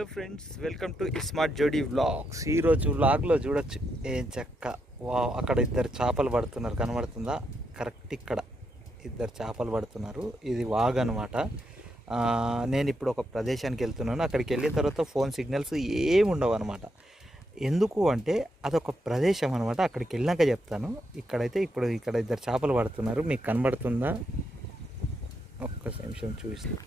Hello friends, welcome to smart జోడీ vlogs. ఈరోజు వ్లాగ్లో చూడొచ్చు ఏం చెక్క. వా, అక్కడ ఇద్దరు చేపలు పడుతున్నారు, కనబడుతుందా? కరెక్ట్ ఇక్కడ ఇద్దరు చేపలు పడుతున్నారు. ఇది వాగ్ అనమాట. నేను ఇప్పుడు ఒక ప్రదేశానికి వెళ్తున్నాను. అక్కడికి వెళ్ళిన తర్వాత ఫోన్ సిగ్నల్స్ ఏమి ఉండవు అనమాట. ఎందుకు అంటే అదొక ప్రదేశం అనమాట. అక్కడికి వెళ్ళాక చెప్తాను. ఇక్కడైతే ఇక్కడ ఇద్దరు చేపలు పడుతున్నారు. మీకు కనబడుతుందా? ఒక్క నిమిషం చూపిస్తాను.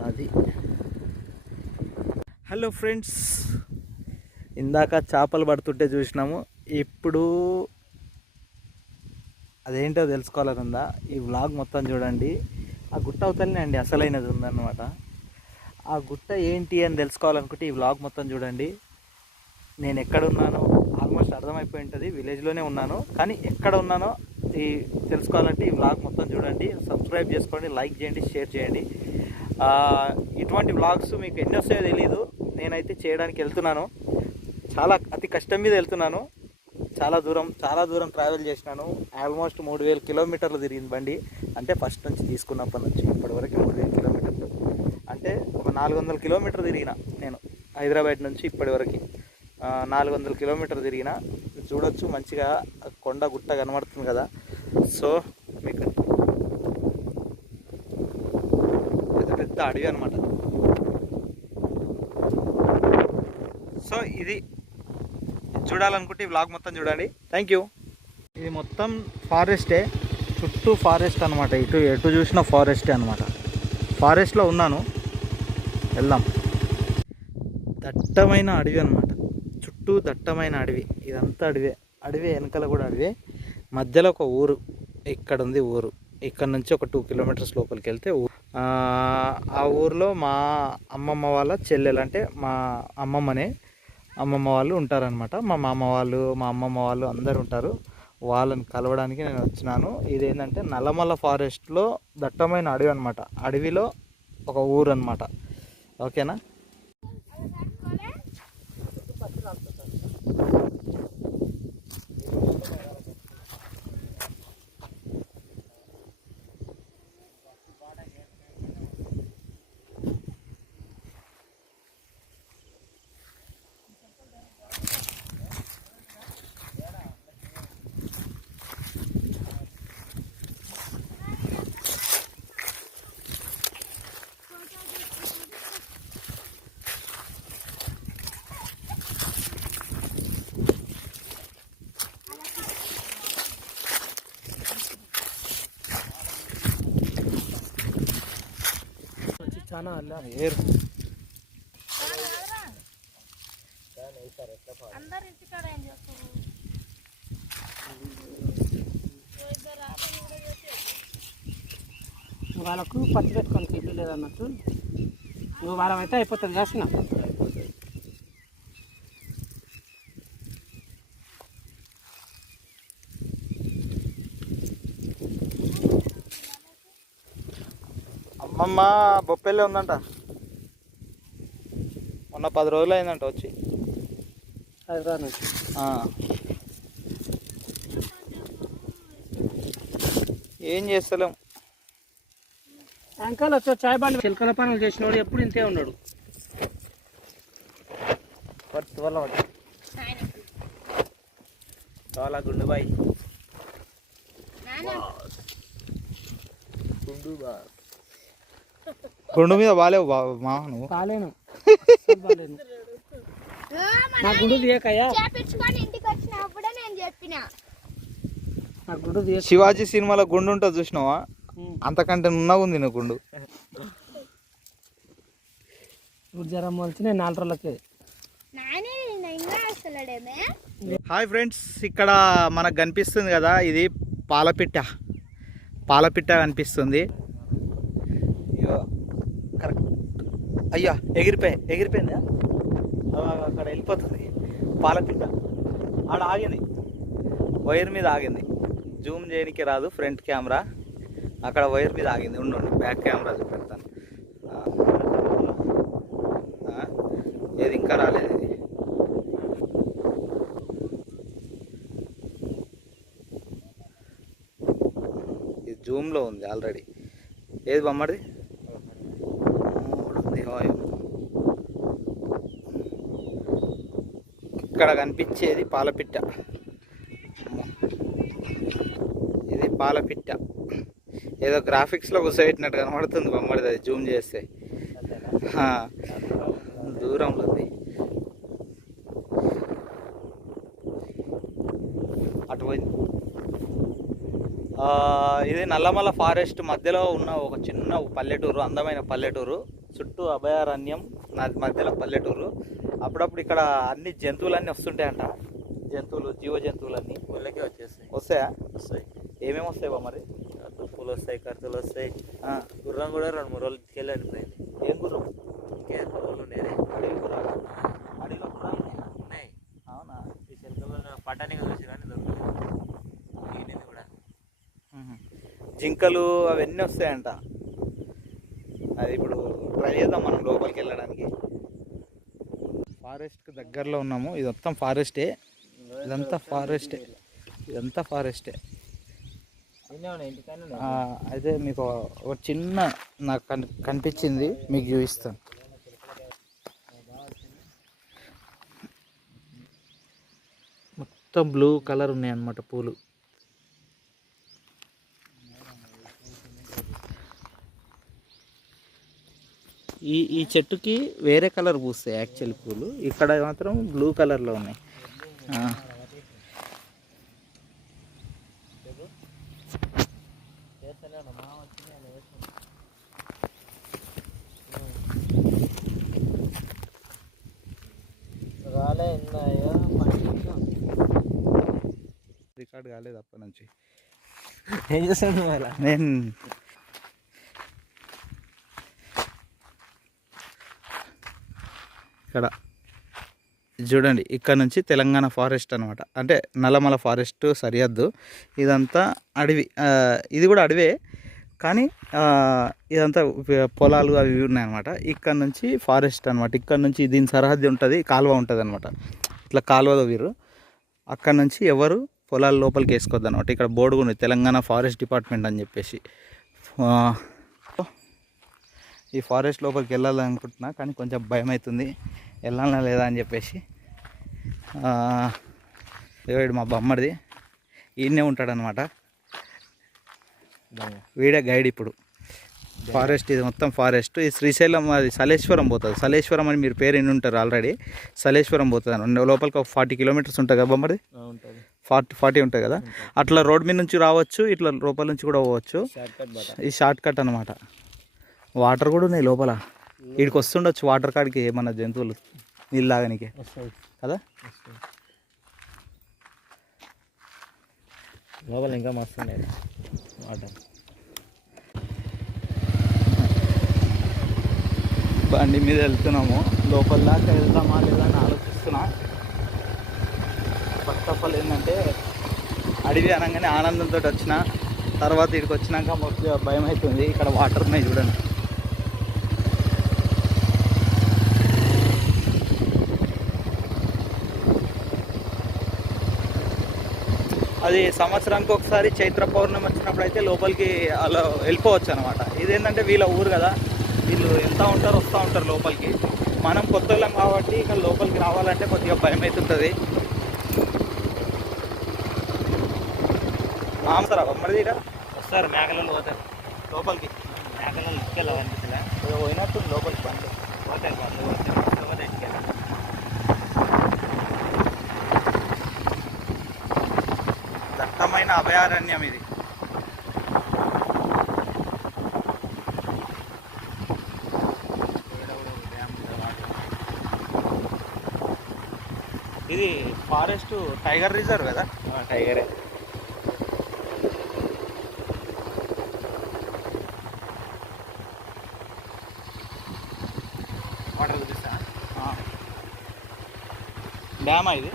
నది. హలో ఫ్రెండ్స్, ఇందాక చేపలు పడుతుంటే చూసినాము. ఇప్పుడు అదేంటో తెలుసుకోవాలని ఉందా? ఈ వ్లాగ్ మొత్తం చూడండి. ఆ గుట్ట అవతలనే అండి అసలైనది ఉందన్నమాట. ఆ గుట్ట ఏంటి అని తెలుసుకోవాలనుకుంటే ఈ వ్లాగ్ మొత్తం చూడండి. నేను ఎక్కడున్నానో ఆల్మోస్ట్ అర్థమైపోయి ఉంటుంది. విలేజ్లోనే ఉన్నాను, కానీ ఎక్కడ ఉన్నానో ఈ తెలుసుకోవాలంటే ఈ వ్లాగ్ మొత్తం చూడండి. సబ్స్క్రైబ్ చేసుకోండి, లైక్ చేయండి, షేర్ చేయండి. ఇటువంటి వ్లాగ్స్ మీకు ఎన్ని వస్తాయో తెలీదు. నేనైతే చేయడానికి వెళ్తున్నాను. అతి కష్టం మీద వెళ్తున్నాను. చాలా దూరం ట్రావెల్ చేసినాను. ఆల్మోస్ట్ 3000 కిలోమీటర్లు తిరిగింది బండి. అంటే ఫస్ట్ నుంచి తీసుకున్నప్పటి నుంచి ఇప్పటి వరకు 3000 కిలోమీటర్లు. అంటే ఒక 400 కిలోమీటర్ తిరిగిన నేను. హైదరాబాద్ నుంచి ఇప్పటి వరకు 400 కిలోమీటర్ తిరిగిన. చూడొచ్చు, మంచిగా కొండ గుట్ట కనబడుతుంది కదా. సో మీకు పెద్ద అడవి అనమాట. సో ఇది చూడాలనుకుంటే ఈ వ్లాగ్ మొత్తం చూడండి. Thank you. ఇది మొత్తం ఫారెస్టే, చుట్టూ ఫారెస్ట్ అనమాట. ఎటు చూసినా ఫారెస్టే అనమాట. ఫారెస్ట్లో ఉన్నాను, వెళ్దాం. దట్టమైన అడవి అనమాట. చుట్టూ దట్టమైన అడవి. ఇదంతా అడవి వెనకాల కూడా అడవి. మధ్యలో ఒక ఊరు ఇక్కడ ఉంది. ఊరు ఇక్కడ నుంచి ఒక 2 కిలోమీటర్స్ లోపలికి వెళ్తే ఆ ఊరిలో మా అమ్మమ్మ వాళ్ళ చెల్లెలు, అంటే మా అమ్మమ్మ వాళ్ళు ఉంటారనమాట. మా మామ వాళ్ళు, మా అమ్మమ్మ వాళ్ళు అందరు ఉంటారు. వాళ్ళని కలవడానికి నేను వచ్చినాను. ఇదేంటంటే నల్లమల్ల ఫారెస్ట్లో దట్టమైన అడవి అనమాట. అడవిలో ఒక ఊరు అనమాట. ఓకేనా? చాలా ఏరు వాళ్ళకు పచ్చి పెట్టుకోనికి ఇల్లు లేదన్నట్టు. నువ్వు వారం అయితే అయిపోతుంది. చేసిన అమ్మమ్మ బొప్పెల్లే ఉందంట. మొన్న 10 రోజులు అయిందంట వచ్చి హైదరాబాద్ నుంచి. ఏం చేస్తలేం. అంకల్ వచ్చి చాయ్ బండి చిలకల పనులు చేసినోడు ఎప్పుడు ఇంతే ఉన్నాడు. గుండుబాయ్ గుండు మీద బాలేవు మా నువ్వు. బాలేను నా గుండు తీయకయ్యా. నా గుండు తీయ. శివాజీ సినిమాలో గుండు ఉంటుంది చూసినావా? అంతకంటే నున్నగా ఉంది నా గుండు. జ్వరం వచ్చి నేను 4 రోజులకి. హాయ్ ఫ్రెండ్స్, ఇక్కడ మనకు కనిపిస్తుంది కదా, ఇది పాలపిట్ట కనిపిస్తుంది. కరెక్ట్. అయ్యా ఎగిరిపోయిందా? అక్కడ వెళ్ళిపోతుంది పాలపిట్ట. ఆడ ఆగింది, వైర్ మీద ఆగింది. జూమ్ చేయడానికి రాదు ఫ్రంట్ కెమెరా. అక్కడ వైర్ మీద ఆగింది. ఉండు, బ్యాక్ కెమెరా చూపెడతాను. ఏది ఇంకా రాలేదు. ఇది జూమ్లో ఉంది ఆల్రెడీ. ఏది బొమ్మడిది? 3 ఉంది. హాయ్. ఇక్కడ కనిపించేది పాలపిట్ట. ఇది పాలపిట్ట. ఏదో గ్రాఫిక్స్లో కూర్చోబెట్టినట్టు కనబడుతుంది బొమ్మడిది, అది జూమ్ చేస్తే. దూరంలో ఉంది. అటు పోయింది. ఇది నల్లమల ఫారెస్ట్ మధ్యలో ఉన్న ఒక చిన్న పల్లెటూరు, అందమైన పల్లెటూరు. చుట్టూ అభయారణ్యం, మధ్యలో పల్లెటూరు. అప్పుడప్పుడు ఇక్కడ అన్ని జంతువులన్నీ వస్తుంటాయంట. జీవ జంతువులన్నీ ఊళ్ళకే వస్తాయా? వస్తాయి. ఏమేమి వస్తాయి బా మరి? తుప్పులు వస్తాయి, కత్తులు వస్తాయి. గుర్రం కూడా 2-3 రోజులు తీసుకెళ్ళిపోయింది. ఏం గుర్రం? ఇంకేం రోజులు ఉండేది. అడవి గుర్రాలు. అడవిలో గుర్రాలు ఉన్నాయి. అవునా? ఈ చెరుకులో పట్టణిగా చూసి కానీ దొరుకుతుంది కూడా. జింకలు అవన్నీ వస్తాయంట. అది ఇప్పుడు ట్రై చేద్దాం మనం లోపలికి వెళ్ళడానికి. ఫారెస్ట్కి దగ్గరలో ఉన్నాము. ఇది మొత్తం ఫారెస్టే. ఇదంతా ఫారెస్టే. అయితే మీకు ఒక చిన్న నాకు కనిపించింది, మీకు చూపిస్తాను. మొత్తం బ్లూ కలర్ ఉన్నాయి అన్నమాట పూలు. ఈ చెట్టుకి వేరే కలర్ పూస్తాయి యాక్చువల్ పూలు, ఇక్కడ మాత్రం బ్లూ కలర్లో ఉన్నాయి. రికార్డ్ కాలేదు అప్పటి నుంచి. ఏం చేస్తాను నేను? ఇక్కడ చూడండి, ఇక్కడ నుంచి తెలంగాణ ఫారెస్ట్ అనమాట, అంటే నల్లమల ఫారెస్ట్ సరిహద్దు. ఇదంతా అడవి. ఇది కూడా అడవే, కానీ ఇదంతా పొలాలు అవి ఉన్నాయన్నమాట. ఇక్కడ నుంచి ఫారెస్ట్ అనమాట. ఇక్కడ నుంచి దీని సరిహద్దు ఉంటుంది, కాలువ ఉంటుంది అనమాట. ఇట్లా కాలువలో వీరు అక్కడ నుంచి ఎవరు పొలాల లోపలికి వేసుకోవద్దు అనమాట. ఇక్కడ బోర్డు ఉంది, తెలంగాణ ఫారెస్ట్ డిపార్ట్మెంట్ అని చెప్పేసి. ఈ ఫారెస్ట్ లోపలికి వెళ్ళాలనుకుంటున్నా, కానీ కొంచెం భయం అవుతుంది, వెళ్ళాలా లేదా అని చెప్పేసి. వీడు మా బొమ్మడిది, ఈయనే ఉంటాడనమాట. వీడే గైడ్ ఇప్పుడు. ఫారెస్ట్ ఇది మొత్తం ఫారెస్ట్. ఇది శ్రీశైలం, అది సలేశ్వరం పోతుంది. సలేశ్వరం అని మీరు పేరు ఎన్ని ఉంటారు ఆల్రెడీ. సలేశ్వరం పోతుంది అని లోపలికి ఒక 40 కిలోమీటర్స్ ఉంటుంది కదా బొమ్మడిది? 40 ఉంటుంది కదా. అట్లా రోడ్ మీద నుంచి రావచ్చు, ఇట్లా లోపల నుంచి కూడా పోవచ్చు. ఇది షార్ట్ కట్ అనమాట. వాటర్ కూడా ఉన్నాయి లోపల. వీడికి వస్తుండొచ్చు వాటర్ కాడికి ఏమన్నా జంతువులు నీళ్ళు తాగనికే కదా. లోపల ఇంకా మస్తు ఉన్నాయి వాటర్. బండి మీద వెళ్తున్నాము, లోపల దాకా వెళ్దామా లేదా అని ఆలోచిస్తున్నా. ఫస్ట్ ఆఫ్ ఆల్ ఏంటంటే, అడవి అనగానే ఆనందంతో వచ్చిన తర్వాత ఇక్కడికి వచ్చినాక మొత్తం భయం అవుతుంది. ఇక్కడ వాటర్ ఉన్నాయి చూడండి. అది సంవత్సరానికి ఒకసారి చైత్ర పౌర్ణమి వచ్చినప్పుడు అయితే లోపలికి అలా వెళ్ళిపోవచ్చు అనమాట. ఇదేంటంటే వీళ్ళ ఊరు కదా, వీళ్ళు వెళ్తూ ఉంటారు వస్తూ ఉంటారు లోపలికి. మనం కొత్త వాళ్ళం కాబట్టి ఇక్కడ లోపలికి రావాలంటే కొద్దిగా భయం అవుతుంటుంది. మామసారా మరి ఇక్కడ వస్తారు, మేకలలో పోతారు లోపలికి. మేకలలో ఇసుకెళ్ళాలనిపిస్తుందా? పోయినట్టు లోపలికి బండి పోతాయి. దట్టమైన అభయారణ్యం ఇది. ఇది ఫారెస్ట్ టైగర్ రిజర్వ్ కదా. టైగరే. వాటర్ చూపిస్తా. డ్యామా ఇది?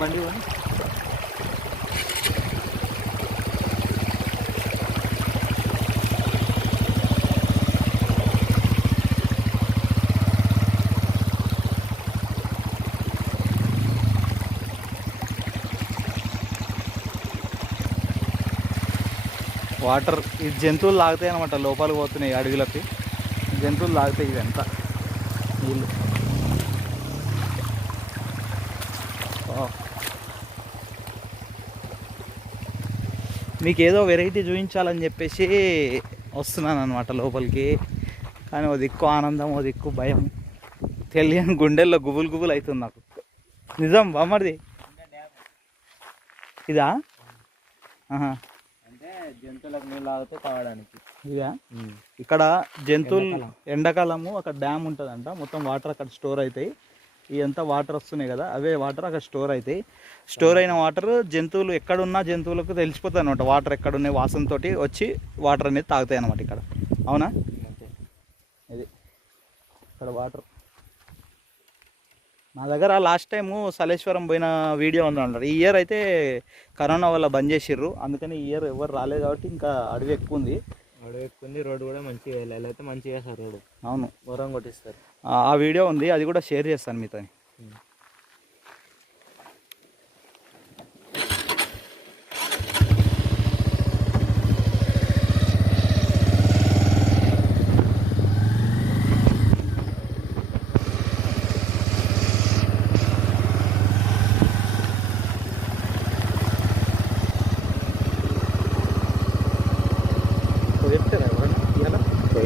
బండి వాటర్ ఈ జంతువులు తాగుతాయి అనమాట, లోపలికి పోతున్నాయి అడవిలోకి, జంతువులు తాగుతాయి ఇదంతా నీళ్ళు. మీకు ఏదో వెరైటీ చూపించాలని చెప్పేసి వస్తున్నాను అనమాట లోపలికి. కానీ ఓ దిక్కు ఆనందం, ఓ దిక్కు భయం, తెలియని గుండెల్లో గుబులు గుబులు అవుతుంది నాకు. నిజం బామ్మడిది ఇదా? అంటే జంతువులకు నీళ్ళు తాగుతూ కావడానికి ఇదా? ఇక్కడ జంతువులు ఎండాకాలము అక్కడ డ్యామ్ ఉంటుందంట, మొత్తం వాటర్ అక్కడ స్టోర్ అవుతాయి. ఇదంతా వాటర్ వస్తున్నాయి కదా, అవే వాటర్ అక్కడ స్టోర్ అవుతాయి. స్టోర్ అయిన వాటర్ జంతువులు ఎక్కడున్నా జంతువులకు తెలిసిపోతాయి అనమాట. వాటర్ ఎక్కడున్నాయి వాసనతో వచ్చి వాటర్ అనేది తాగుతాయి అనమాట ఇక్కడ. అవునా? ఇది ఇక్కడ వాటర్. నా దగ్గర లాస్ట్ టైము సలేశ్వరం పోయిన వీడియో ఉంది అన్నారు. ఈ ఇయర్ అయితే కరోనా వల్ల బంద్ చేసిర్రు, అందుకని ఈ ఇయర్ ఎవరు రాలేదు కాబట్టి ఇంకా అడవి ఎక్కువ ఉంది. అడవి ఎక్కువ ఉంది, రోడ్డు కూడా మంచిగా వెళ్ళాలి, అయితే మంచిగా వేస్తారు రోడ్డు. అవును, ఘోరం కొట్టిస్తారు. ఆ వీడియో ఉంది, అది కూడా షేర్ చేస్తాను మీతో.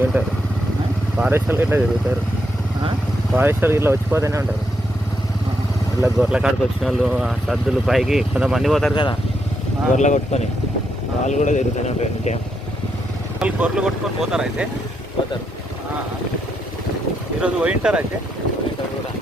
ఉంటారు ఫారెస్ట్ వాళ్ళు ఇట్లా తిరుగుతారు, ఫారెస్ట్ వాళ్ళు ఇట్లా వచ్చిపోతూనే ఉంటారు. ఇట్లా గొర్రెల కాడికి వచ్చిన వాళ్ళు సద్దులు పైకి కొంతమంది పోతారు కదా గొర్రెలు కొట్టుకొని, వాళ్ళు కూడా తిరుగుతూనే ఉంటారు. ఇంకేం వాళ్ళు గొర్రెలు కొట్టుకొని పోతారు, అయితే పోతారు. ఈరోజు పోయింటారు అయితే కూడా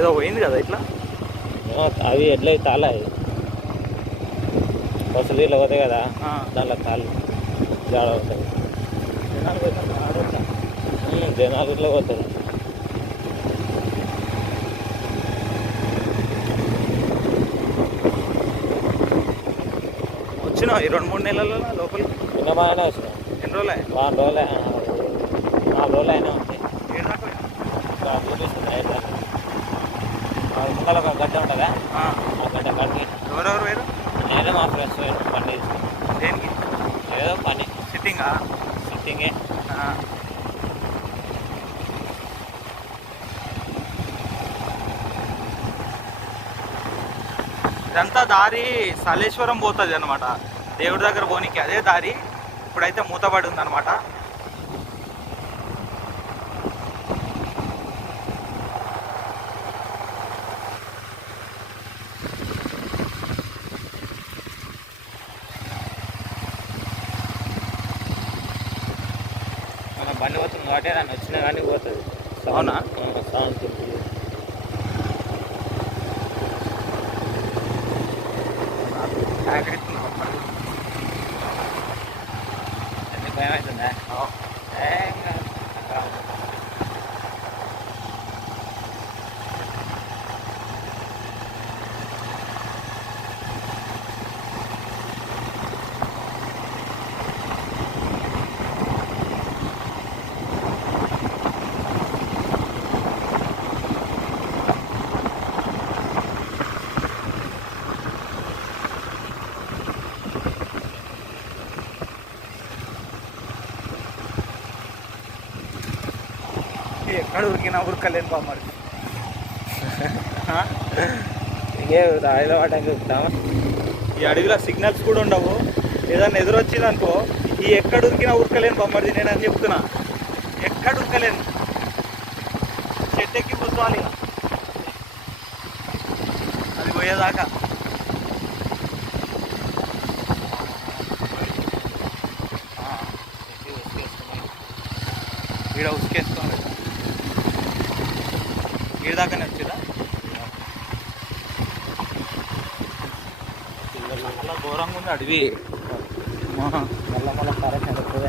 ఏదో పోయింది కదా ఇట్లా. అవి ఎట్లయి తాళాయి బస్సులు ఇట్లా పోతాయి కదా, దాంట్లో తాళ్ళు జాడ ఉంటుంది. జనాలు ఇట్లా పోతారు. వచ్చినా ఈ 2-3 నెలల్లో లోపలికి చిన్న బాగానే వచ్చినాయి. ఎన్ని రోజులే? 4 రోజులే, 4 రోజులు అయినా ఉంది. ఏడు దాకా పోయినా? చూపిస్తుంది ముందర ఒక గడ్డ ఉంటుందా, ఆ గడ్డ కడిగి. ఎవరెవరు వేరు? నేను మా ఫ్రెండ్స్ బండి దేనికి? ఏదో పని, సిట్టింగా? సిట్టింగే. ఇదంతా దారి సలేశ్వరం పోతుంది అనమాట, దేవుడి దగ్గర పోనీకి అదే దారి. ఇప్పుడైతే మూతపడి ఉందన్నమాట. మన బండి పోతుంది కాబట్టి దాన్ని వచ్చినా కానీ పోతుంది. అవునా? సౌండ్ ఎందుకు భయం అవుతుందా? ఎక్కడ ఉరికినా ఉరకలేను బామ్మడి. ఇంకే రాయిలో పడ్డాక చెప్తామా? ఈ అడవిలో సిగ్నల్స్ కూడా ఉండవు, ఏదన్నా ఎదురొచ్చింది అనుకో ఈ ఎక్కడ ఉరికినా ఉరకలేను బామ్మడిది. నేను అని చెప్తున్నా, ఎక్కడ ఉరకలేను, చెట్టెక్కి కూర్చోవాలి అది పోయేదాకా. ఈడ ఉసుకేసుకోవాలి, ఈడ దాకానే వచ్చిరా. చాలా ఘోరంగా ఉంది అడవి. మళ్ళీ కరెంట్ నడుపుతుంది.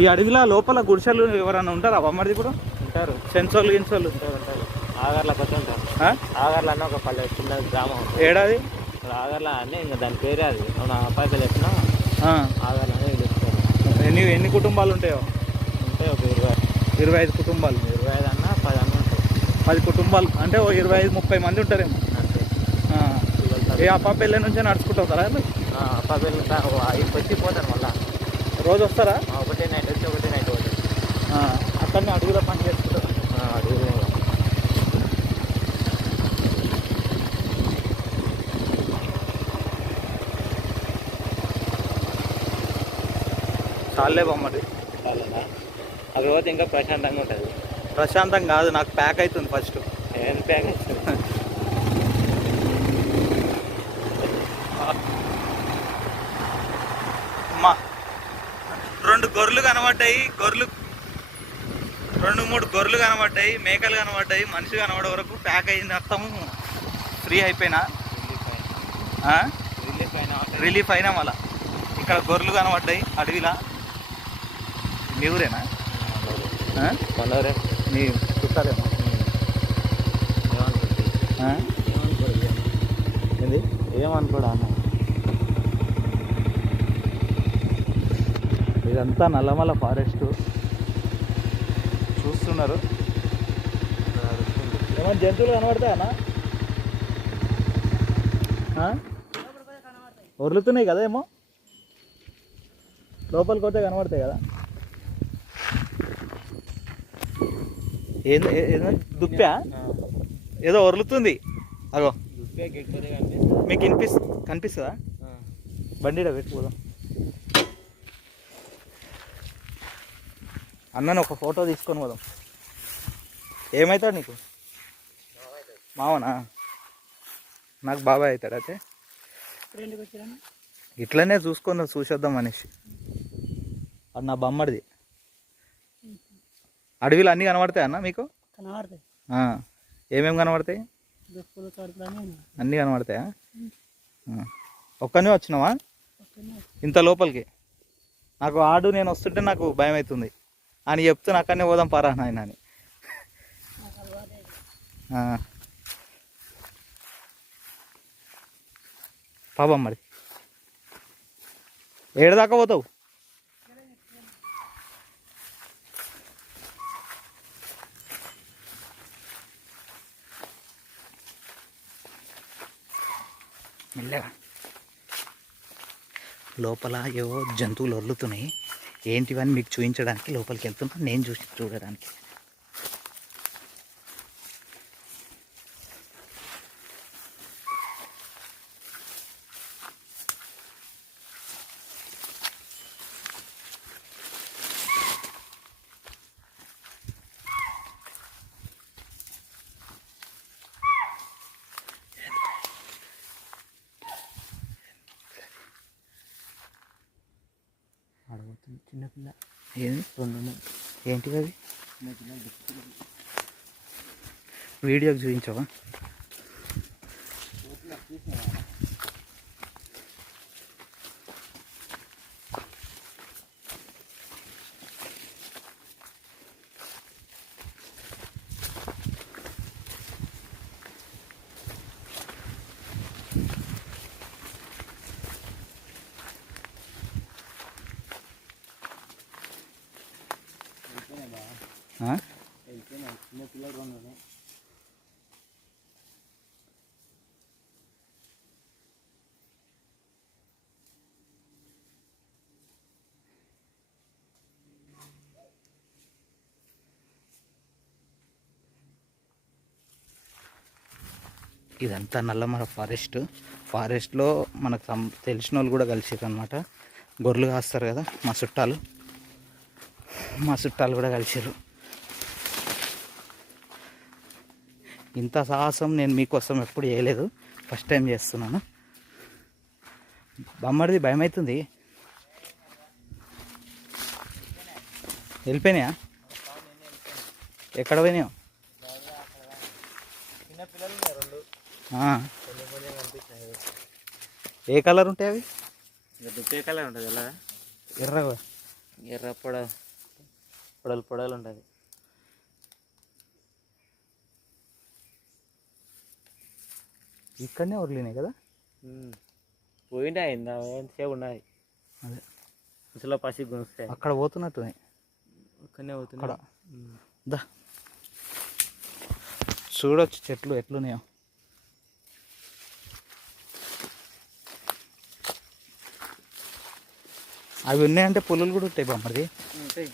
ఈ అడవిలో లోపల గుడిసెలు ఎవరైనా ఉంటారా బొమ్మడిది కూడా? ఉంటారు, సెన్సోళ్ళు గిన్సోళ్ళు ఉంటారు. ఆగర్ల కొత్త ఉంటారు. ఆ? ఆగర్ల అన్న ఒక పల్లె చిన్న గ్రామం ఉంటుంది. ఏడాది ఇక్కడ ఆగర్ల అని ఇంకా దాని పేరే అది. మన అబ్బాయితో చెప్పినా ఆగర్ల అని చెప్తారు. ఎన్ని కుటుంబాలు ఉంటాయో? ఉంటే ఒక 25 కుటుంబాలు. 25 అన్న 10 అన్న ఉంటాయి. 10 కుటుంబాలు అంటే ఓ 25-30 మంది ఉంటారేమో. అంతే. ఏ అప్పాపల్లి నుంచే నడుచుకుంటూ వస్తారా? అబ్బాయిలు వచ్చి పోతారు మళ్ళీ. రోజు వస్తారా? ఒకటే నైట్ వచ్చి ఒకటే నైట్ పోతారు. అక్కడనే అడవిలో పని చేసుకుంటారు. అడుగులే. చాలే బొమ్మడి. చాలేనా? అది పోతే ఇంకా ప్రశాంతంగా ఉంటుంది. ప్రశాంతం కాదు, నాకు ప్యాక్ అవుతుంది ఫస్ట్. ఏం ప్యాక్ అవుతుంది? అమ్మా 2 గొర్రెలు కనబడ్డాయి. 2-3 గొర్రెలు కనబడ్డాయి, మేకలు కనబడ్డాయి, మనిషి కనబడే వరకు ప్యాక్ అయింది. మొత్తం ఫ్రీ అయిపోయినా, రిలీఫ్ అయినా. మళ్ళా ఇక్కడ గొర్రెలు కనబడ్డాయి అడవిలా. మీ ఊరేనా? మనోరే. మీ చుట్టాలేమో. ఏంది ఏమనుకోడా అన్న. ఇదంతా నల్లమల ఫారెస్ట్ చూస్తున్నారు. ఏమైనా జంతువులు కనబడతాయన్నా? వరులుతున్నాయి కదా ఏమో, లోపలికి పోతే కనబడతాయి కదా. ఏదో దుప్పా ఏదో వరులుతుంది. అగో మీకు కనిపిస్తుందా? బండిలో పెట్టుకోదాం. అన్నను ఒక ఫోటో తీసుకొని పోదాం. ఏమవుతాడు నీకు? మావనా? నాకు బాబాయ్ అవుతాడు. అయితే ఇట్లనే చూసేద్దాం అనేసి. అది నా బొమ్మడిది. అడవిలో అన్నీ కనబడతాయి అన్న మీకు? కనబడతాయి. ఏమేమి కనబడతాయి? అన్నీ కనబడతాయా? ఒక్కనే వచ్చినావా ఇంత లోపలికి? నాకు ఆడు నేను వస్తుంటే నాకు భయం అవుతుంది అని చెప్తూ అక్కడనే పోదాం పారా నాయన అని. పాపం మరి ఏడదాకా పోతావు? మెల్లగా. లోపల ఏవో జంతువులు వదులుతున్నాయి. ఏంటివని మీకు చూపించడానికి లోపలికి వెళ్తున్నా, నేను చూడడానికి. చిన్నపిల్ల ఏంది? 2 ఏంటివి అవి? వీడియోకి చూపించావా? చిన్నపిల్లలు 2. ఇదంతా నల్లమల ఫారెస్ట్లో మనకు తెలిసిన వాళ్ళు కూడా కలిసిరు అనమాట. గొర్రెలు కాస్తారు కదా మా చుట్టాలు కూడా కలిసిరు. ఇంత సాహసం నేను మీకోసం ఎప్పుడు చేయలేదు, ఫస్ట్ టైం చేస్తున్నాను. బొమ్మడిది భయం అవుతుంది. వెళ్ళిపోయినాయా? ఎక్కడ పోయినాయో? ఏ కలర్ ఉంటాయి అవి? దుప్పే కలర్ ఉంటుంది. ఎలా ఎర్రగా ఎర్రప్పుడు పొడలు పొడలు ఉంటుంది. ఇక్కడనే వదిలినాయి కదా. పోయింటే అయిందా ఎంతసేపు ఉన్నాయి. అదే అసలు పసి గుంస్తాయి. అక్కడ పోతున్నట్టున్నాయి. అక్కడనే పోతున్నాయి. అక్కడ దా చూడొచ్చు చెట్లు ఎట్లున్నాయో. అవి ఉన్నాయంటే పులులు కూడా ఉంటాయి బామ్మది. ఉంటాయి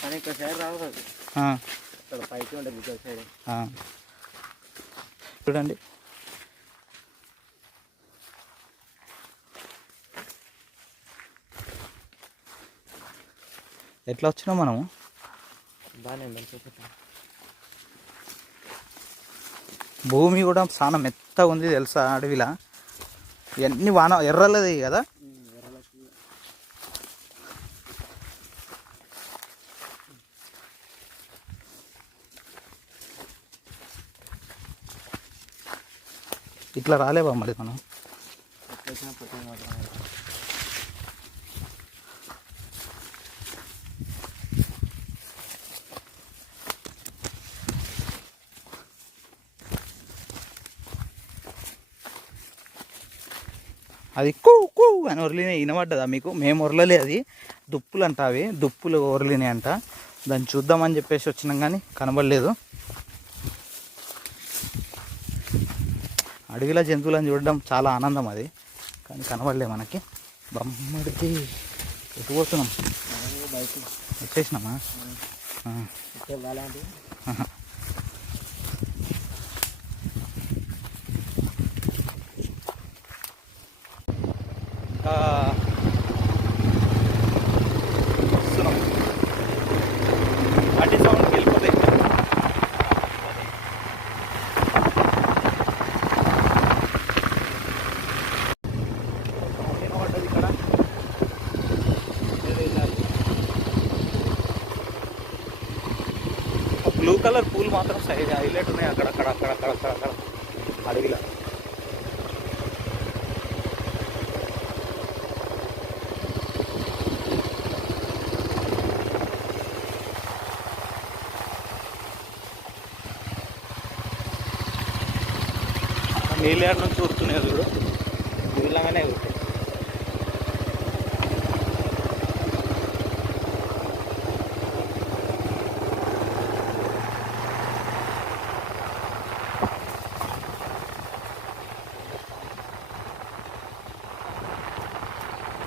కానీ ఇక్కడ సైడ్ రావు కదా. ఇక్కడ పైకి ఉంటుంది ఇక్కడ సైడ్. చూడండి ఎట్లా వచ్చినాం మనము. బాగానే మంచిగా. భూమి కూడా చాలా మెత్తగా ఉంది తెలుసా అడవిలా. ఇవన్నీ వాన ఎర్రలది కదా. ఇట్లా రాలేవా మరి మనం. అది కూ కూ అని ఒరలినాయి. వినబడ్డదా మీకు? మేము ఒరలలే, అది దుప్పులు అంట. అవి దుప్పులు ఒరలినాయి అంట. దాన్ని చూద్దామని చెప్పేసి వచ్చినాం కానీ కనబడలేదు. అడవిలో జంతువులను చూడడం చాలా ఆనందం అది, కానీ కనబడలే మనకి. బొమ్మడికి ఎటు పోతున్నాం? వచ్చేసినామా? వస్తున్నాం. అటు సౌండ్కి వెళ్ళిపోతాయి. బ్లూ కలర్ పూలు మాత్రం సైజ్ హైలైట్ ఉన్నాయి అక్కడక్కడ అక్కడక్కడ అడవిలో. నీళ్ళ నుంచి వస్తున్నాయి చూడు, నీళ్ళగానే ఉంటాయి.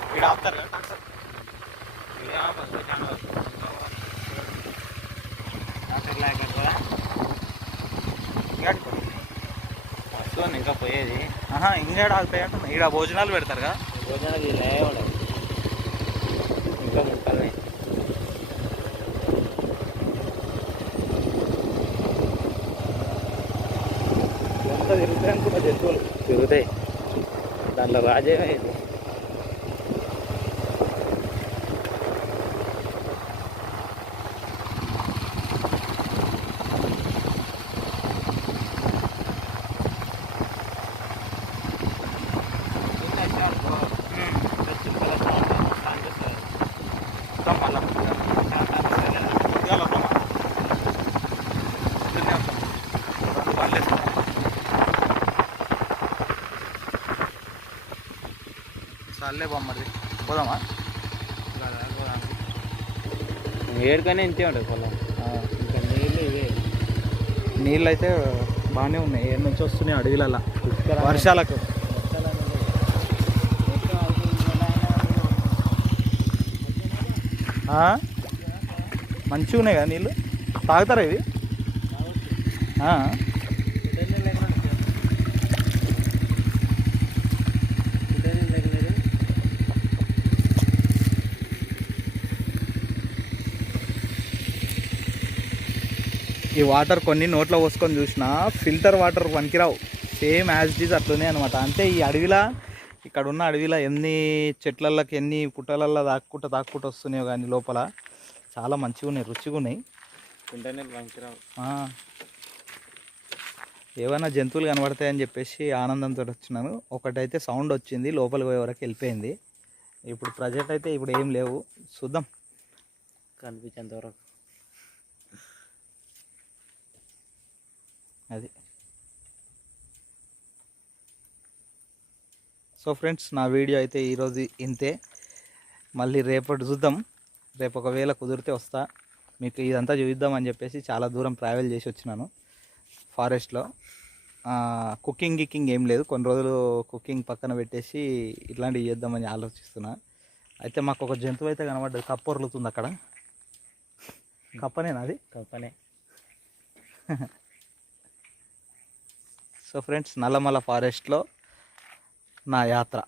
ఇక్కడ ఆపుతారు కదా డాక్టర్. వస్తుంది ఇంకా పోయేది. ఇంకేడ ఆగుతాయి అంటే ఇక్కడ భోజనాలు పెడతారు కదా. భోజనాలు ఇలా ఉండవు ఇంకా ముక్కల్ని. ఎంత తిరుగుతాయి అనుకున్న జంతువులు తిరుగుతాయి. దాంట్లో రాజేమే ఇది. చాలే బొమ్మది. పోదామా? ఏడుకనే ఇంతే ఉంటుంది పొలం. ఇంకా నీళ్ళు ఇవే. నీళ్ళు అయితే బాగానే ఉన్నాయి. ఏడు నుంచి వస్తున్నాయి అడవిలల్లా వర్షాలకు. మంచిగా ఉన్నాయి కదా నీళ్ళు. తాగుతారా ఇవి? ఈ వాటర్ కొన్ని నోట్లో పోసుకొని చూసినా ఫిల్టర్ వాటర్ పనికిరావు. సేమ్ యాజ్ ఇట్ ఈజ్ అట్లనే అనమాట. అంటే ఈ అడవిలా, ఇక్కడ ఉన్న అడవిలో ఎన్ని చెట్లకి ఎన్ని పుట్టలల్లో తాక్కుంటూ వస్తున్నాయో కానీ లోపల చాలా మంచిగా ఉన్నాయి, రుచిగా ఉన్నాయి. ఏమైనా జంతువులు కనబడతాయని చెప్పేసి ఆనందంతో వచ్చినాను. ఒకటైతే సౌండ్ వచ్చింది, లోపలికి పోయే వరకు వెళ్ళిపోయింది. ఇప్పుడు ప్రజెంట్ అయితే ఇప్పుడు ఏం లేవు. చూద్దాం కనిపించేంత వరకు. అది. సో ఫ్రెండ్స్, నా వీడియో అయితే ఈరోజు ఇంతే. మళ్ళీ రేపటి చూద్దాం. రేపు ఒకవేళ కుదిరితే వస్తా, మీకు ఇదంతా చూద్దామని చెప్పేసి చాలా దూరం ట్రావెల్ చేసి వచ్చినాను ఫారెస్ట్లో. కుకింగ్ ఏం లేదు, కొన్ని రోజులు కుకింగ్ పక్కన పెట్టేసి ఇట్లాంటివి చేద్దామని ఆలోచిస్తున్నా. అయితే మాకు ఒక జంతువు అయితే కనబడ్డది, కప్ప వరులుతుంది అక్కడ. కప్పనేనా అది? కప్పనే. సో ఫ్రెండ్స్, నల్లమల ఫారెస్ట్లో నా యాత్ర.